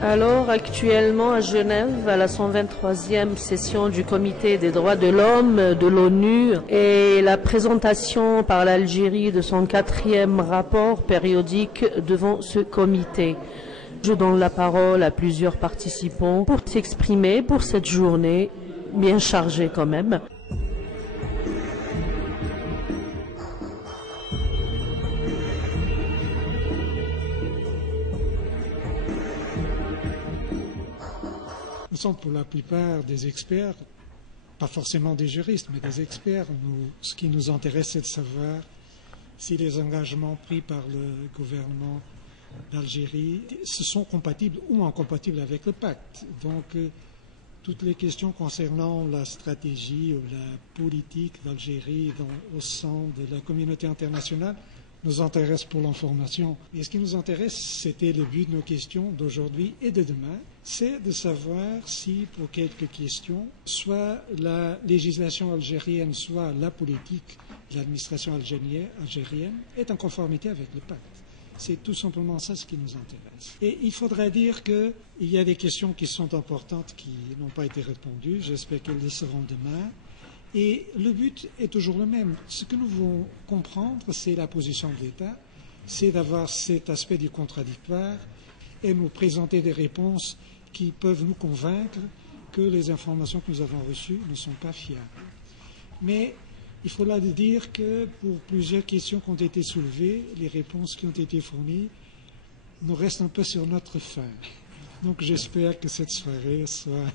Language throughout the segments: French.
Alors, actuellement à Genève, à la 123e session du Comité des droits de l'homme de l'ONU et la présentation par l'Algérie de son 4e rapport périodique devant ce comité. Je donne la parole à plusieurs participants pour s'exprimer pour cette journée, bien chargée quand même. Nous sommes pour la plupart des experts, pas forcément des juristes, mais des experts. Ce qui nous intéresse, c'est de savoir si les engagements pris par le gouvernement d'Algérie se sont compatibles ou incompatibles avec le pacte. Donc, toutes les questions concernant la stratégie ou la politique d'Algérie au sein de la communauté internationale nous intéressent pour l'information. Et ce qui nous intéresse, c'était le but de nos questions d'aujourd'hui et de demain, c'est de savoir si, pour quelques questions, soit la législation algérienne, soit la politique de l'administration algérienne est en conformité avec le pacte. C'est tout simplement ça ce qui nous intéresse. Et il faudra dire qu'il y a des questions qui sont importantes qui n'ont pas été répondues. J'espère qu'elles le seront demain. Et le but est toujours le même. Ce que nous voulons comprendre, c'est la position de l'État, c'est d'avoir cet aspect du contradictoire et nous présenter des réponses qui peuvent nous convaincre que les informations que nous avons reçues ne sont pas fiables. Mais il faut là dire que pour plusieurs questions qui ont été soulevées, les réponses qui ont été fournies nous restent un peu sur notre faim. Donc j'espère que cette soirée soit,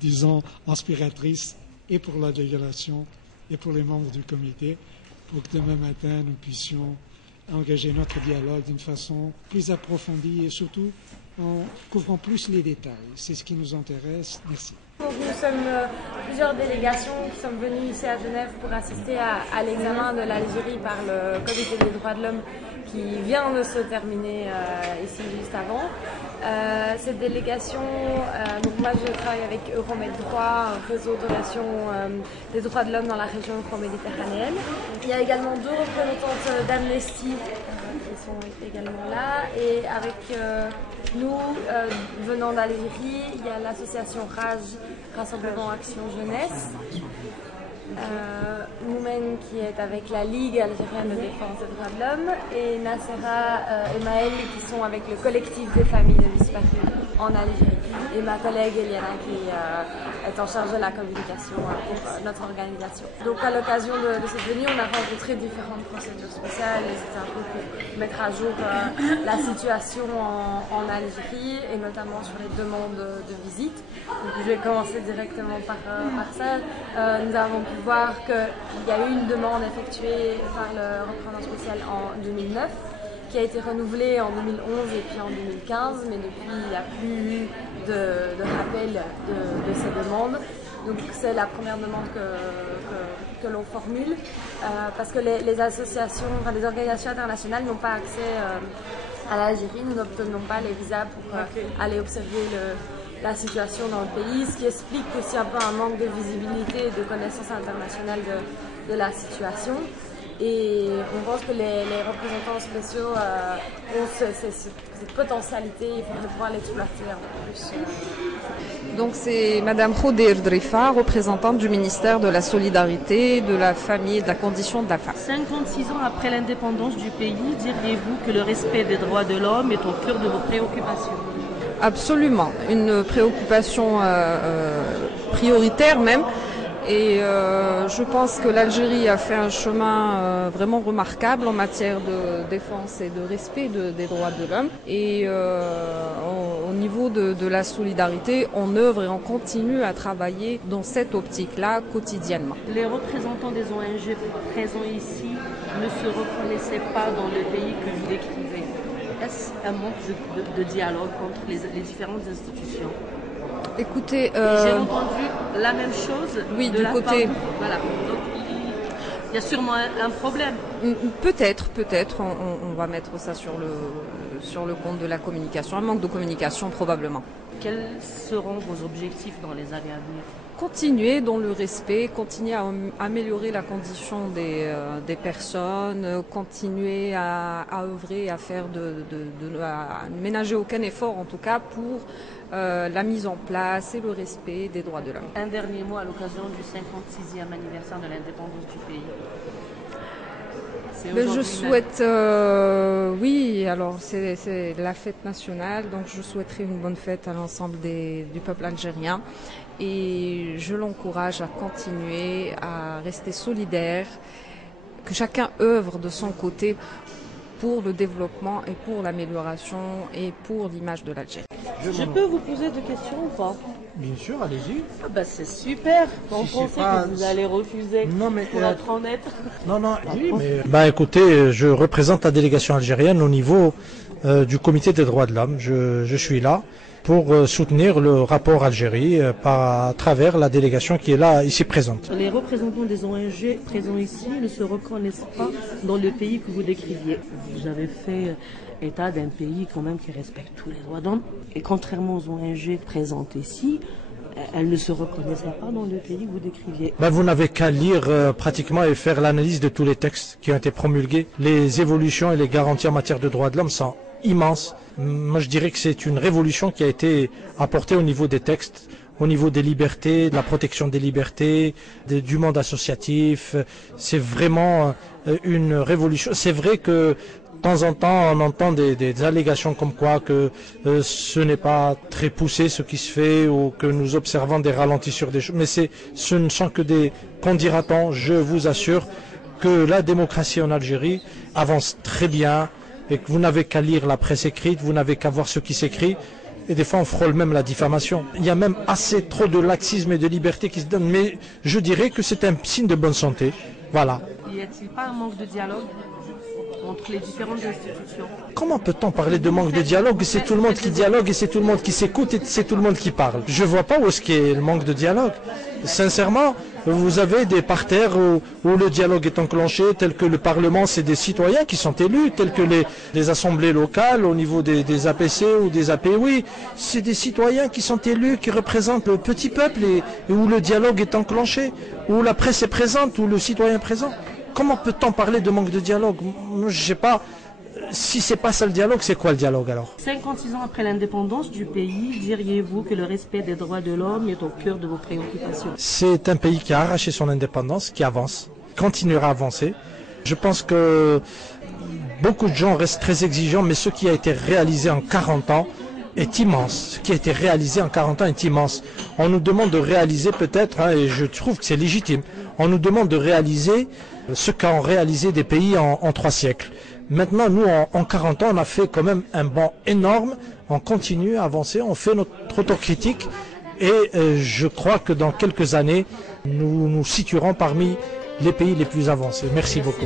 disons, inspiratrice et pour la délégation et pour les membres du comité, pour que demain matin nous puissions engager notre dialogue d'une façon plus approfondie et surtout en couvrant plus les détails. C'est ce qui nous intéresse. Merci. Donc nous sommes plusieurs délégations qui sommes venues ici à Genève pour assister à l'examen de l'Algérie par le Comité des droits de l'homme qui vient de se terminer ici juste avant. Cette délégation, donc moi je travaille avec Euromed Droit, un réseau de relations des droits de l'homme dans la région euro-méditerranéenne. Il y a également 2 représentantes d'Amnesty qui sont également là, et avec nous, venant d'Algérie, il y a l'association RAJ, Rassemblement Action Jeunesse, Moumen qui est avec la Ligue algérienne de défense des droits de l'homme, et Nassera et Maël qui sont avec le collectif des familles de disparus en Algérie. Et ma collègue Eliana qui est en charge de la communication pour notre organisation. Donc à l'occasion de cette venue, on a rencontré différentes procédures spéciales et c'était un peu pour mettre à jour la situation en Algérie et notamment sur les demandes de visite. Donc je vais commencer directement par ça. Nous avons pu voir qu'il y a eu une demande effectuée par le représentant spécial en 2009 qui a été renouvelée en 2011 et puis en 2015, mais depuis il n'y a plus de rappel de ces demandes. Donc c'est la première demande que l'on formule parce que les associations, enfin, les organisations internationales n'ont pas accès à l'Algérie. Nous n'obtenons pas les visas pour aller observer la situation dans le pays, ce qui explique aussi un peu un manque de visibilité et de connaissance internationale de la situation. Et on pense que les représentants spéciaux ont cette potentialité, il faudrait pouvoir l'exploiter un peu plus. Donc c'est Madame Khoudir Drifa, représentante du ministère de la Solidarité, de la Famille et de la Condition de la Femme. 56 ans après l'indépendance du pays, diriez-vous que le respect des droits de l'homme est au cœur de vos préoccupations? Absolument, une préoccupation prioritaire même. Et je pense que l'Algérie a fait un chemin vraiment remarquable en matière de défense et de respect des droits de l'homme. Et au niveau de la solidarité, on œuvre et on continue à travailler dans cette optique-là quotidiennement. Les représentants des ONG présents ici ne se reconnaissaient pas dans le pays que vous décrivez. Est-ce un manque de dialogue entre les différentes institutions? Écoutez, j'ai entendu la même chose. Oui, du côté. Voilà. Donc, il y a sûrement un problème. Peut-être. On va mettre ça sur le compte de la communication. Un manque de communication, probablement. Quels seront vos objectifs dans les années à venir? continuer dans le respect, continuer à améliorer la condition des personnes, continuer à œuvrer, à faire à ménager aucun effort en tout cas pour la mise en place et le respect des droits de l'homme. Un dernier mot à l'occasion du 56e anniversaire de l'indépendance du pays. Je souhaite, oui, alors c'est la fête nationale, donc je souhaiterais une bonne fête à l'ensemble du peuple algérien et je l'encourage à continuer, à rester solidaire, que chacun œuvre de son côté pour le développement et pour l'amélioration et pour l'image de l'Algérie. Je peux vous poser deux questions ou pas? Bien sûr, allez-y. Ah bah c'est super. On pensait que vous allez refuser. Non, mais pour être honnête. Non, oui, mais écoutez, je représente la délégation algérienne au niveau du comité des droits de l'homme. Je suis là pour soutenir le rapport Algérie à travers la délégation qui est là, ici présente. Les représentants des ONG présents ici ne se reconnaissent pas dans le pays que vous décriviez. Vous avez fait état d'un pays quand même qui respecte tous les droits d'homme. Et contrairement aux ONG présentes ici, elles ne se reconnaissaient pas dans le pays que vous décriviez. Vous n'avez qu'à lire pratiquement et faire l'analyse de tous les textes qui ont été promulgués. Les évolutions et les garanties en matière de droits de l'homme sont immenses. Moi, je dirais que c'est une révolution qui a été apportée au niveau des textes, au niveau des libertés, de la protection des libertés, du monde associatif. C'est vraiment une révolution. C'est vrai que de temps en temps, on entend des allégations comme quoi que ce n'est pas très poussé ce qui se fait ou que nous observons des ralentis sur des choses. Mais ce ne sont que des qu'en-dira-t-on. Je vous assure que la démocratie en Algérie avance très bien et que vous n'avez qu'à lire la presse écrite, vous n'avez qu'à voir ce qui s'écrit. Et des fois, on frôle même la diffamation. Il y a même assez trop de laxisme et de liberté qui se donnent. Mais je dirais que c'est un signe de bonne santé. Voilà. Y a-t-il pas un manque de dialogue entre les différentes institutions? Comment peut-on parler de manque de dialogue? C'est tout le monde qui dialogue et c'est tout le monde qui s'écoute et c'est tout le monde qui parle. Je vois pas où est-ce qu'il y a le manque de dialogue. Sincèrement, vous avez des parterres où le dialogue est enclenché, tel que le Parlement, c'est des citoyens qui sont élus, tels que les assemblées locales au niveau des APC ou des APOI. C'est des citoyens qui sont élus, qui représentent le petit peuple et où le dialogue est enclenché, où la presse est présente, où le citoyen est présent. Comment peut-on parler de manque de dialogue? Je sais pas. Si c'est pas ça le dialogue, c'est quoi le dialogue alors? 56 ans après l'indépendance du pays, diriez-vous que le respect des droits de l'homme est au cœur de vos préoccupations? C'est un pays qui a arraché son indépendance, qui avance, continuera à avancer. Je pense que beaucoup de gens restent très exigeants, mais ce qui a été réalisé en 40 ans est immense. Ce qui a été réalisé en 40 ans est immense. On nous demande de réaliser peut-être, et je trouve que c'est légitime, on nous demande de réaliser ce qu'ont réalisé des pays en 3 siècles. Maintenant, nous, en 40 ans, on a fait quand même un bond énorme. On continue à avancer, on fait notre autocritique. Et je crois que dans quelques années, nous nous situerons parmi les pays les plus avancés. Merci beaucoup.